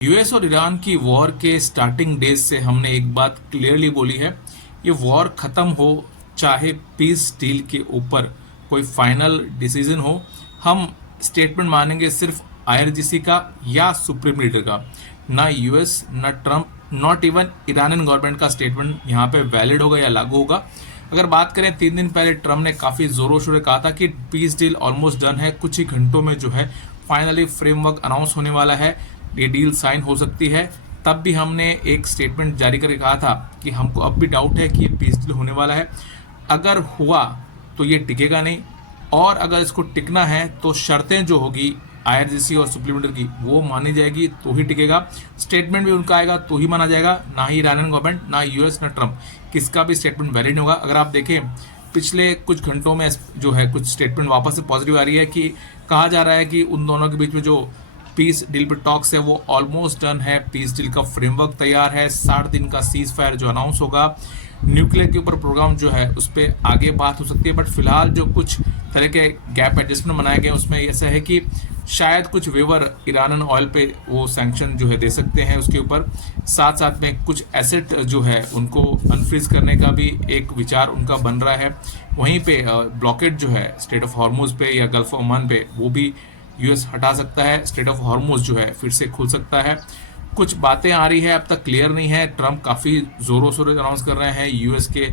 US और Iran की war के स्टार्टिंग डेज से हमने एक बात क्लियरली बोली है, ये वॉर खत्म हो चाहे पीस डील के ऊपर कोई फाइनल डिसीजन हो, हम स्टेटमेंट मानेंगे सिर्फ आईआरजीसी का या सुप्रीम लीडर का। ना यूएस ना Trump not even Iranian government का स्टेटमेंट यहाँ पे वैलिड होगा या लागू होगा। अगर बात करें 3 दिन पहले ट्रंप ने काफी जोरों शोरों से कहा था कि पीस डील ऑलमोस्ट डन है, कुछ ही घंटों में जो है फाइनली फ्रेमवर्क अनाउंस होने वाला है, ये डील साइन हो सकती है। तब भी हमने एक स्टेटमेंट जारी करके कहा था कि हमको अब भी डाउट है कि ये पीस डील होने वाला है। अगर हुआ तो ये टिकेगा नहीं, और अगर इसको टिकना है तो शर्तें जो होगी आईआरजीसी और सुप्रीम लीडर की वो मानी जाएगी तो ही टिकेगा। स्टेटमेंट भी उनका आएगा तो ही माना जाएगा, ना ही ईरानियन गवर्नमेंट, ना यूएस, ना ट्रंप, किसका भी स्टेटमेंट वैलिड होगा। अगर आप देखें पिछले कुछ घंटों में जो है कुछ स्टेटमेंट वापस से पॉजिटिव आ रही है कि कहा जा रहा है कि उन दोनों के बीच में जो पीस डील पे टॉक्स है वो ऑलमोस्ट डन है, पीस डील का फ्रेमवर्क तैयार है, 60 दिन का सीज फायर जो अनाउंस होगा, न्यूक्लियर के ऊपर प्रोग्राम जो है उस पर आगे बात हो सकती है। बट फिलहाल जो कुछ तरह के गैप एडजस्टमेंट बनाए गए उसमें ऐसा है कि शायद कुछ वेवर ईरानियन ऑयल पे वो सैंक्शन जो है दे सकते हैं उसके ऊपर, साथ साथ में कुछ एसेट जो है उनको अनफ्रीज करने का भी एक विचार उनका बन रहा है। वहीं पे ब्लॉकेट जो है स्टेट ऑफ हॉर्मुज पे या गल्फ ऑफ ओमान पे वो भी यूएस हटा सकता है, स्टेट ऑफ हॉर्मुज जो है फिर से खुल सकता है। कुछ बातें आ रही है, अब तक क्लियर नहीं है। ट्रंप काफ़ी ज़ोरों शोरों से अनाउंस कर रहे हैं, यूएस के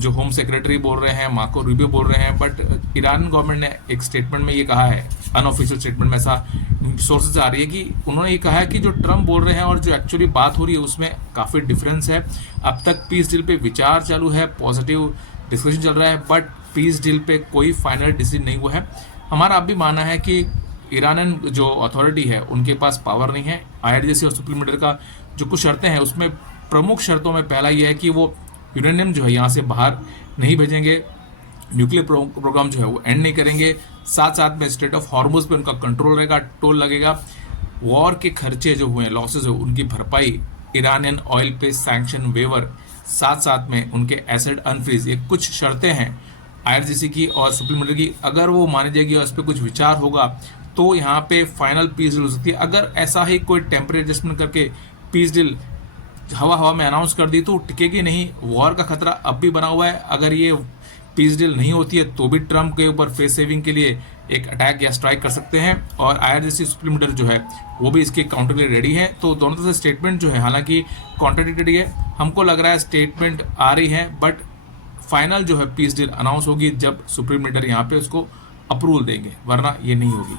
जो होम सेक्रेटरी बोल रहे हैं, मार्को रूबियो बोल रहे हैं, बट ईरान गवर्नमेंट ने एक स्टेटमेंट में ये कहा है, अनऑफिशियल स्टेटमेंट में ऐसा सोर्सेज आ रही है कि उन्होंने ये कहा है कि जो ट्रंप बोल रहे हैं और जो एक्चुअली बात हो रही है उसमें काफ़ी डिफरेंस है। अब तक पीस डील पे विचार चालू है, पॉजिटिव डिस्कशन चल रहा है, बट पीस डील पे कोई फाइनल डिसीजन नहीं हुआ है। हमारा अब भी मानना है कि ईरानियन जो अथॉरिटी है उनके पास पावर नहीं है। आईआरजीसी और सुप्रीम लीडर का जो कुछ शर्तें हैं उसमें प्रमुख शर्तों में पहला यह है कि वो यूरेनियम जो है यहाँ से बाहर नहीं भेजेंगे, न्यूक्लियर प्रोग्राम जो है वो एंड नहीं करेंगे, साथ साथ में स्टेट ऑफ हॉर्मुज पे उनका कंट्रोल रहेगा, टोल लगेगा, वॉर के खर्चे जो हुए लॉसेज है उनकी भरपाई, ईरानियन ऑयल पे सैंक्शन वेवर, साथ साथ में उनके एसेट अनफ्रीज, ये कुछ शर्तें हैं आईआरजीसी की और सुप्रीम लीडर की। अगर वो मानी जाएगी और उस पर कुछ विचार होगा तो यहाँ पे फाइनल पीस डील हो सकती है। अगर ऐसा ही कोई टेम्परेरी एडजस्टमेंट करके पीस डील हवा में अनाउंस कर दी तो टिकेगी नहीं, वॉर का खतरा अब भी बना हुआ है। अगर ये पीस डील नहीं होती है तो भी ट्रंप के ऊपर फेस सेविंग के लिए एक अटैक या स्ट्राइक कर सकते हैं, और आईआरजीसी सुप्रीम लीडर जो है वो भी इसके काउंटर के लिए रेडी है। तो दोनों तरफ से स्टेटमेंट जो है हालांकि कॉन्ट्राडिक्टरी है, हमको लग रहा है स्टेटमेंट आ रही है, बट फाइनल जो है पीस डील अनाउंस होगी जब सुप्रीम लीडर यहाँ पे उसको अप्रूवल देंगे, वरना ये नहीं होगी।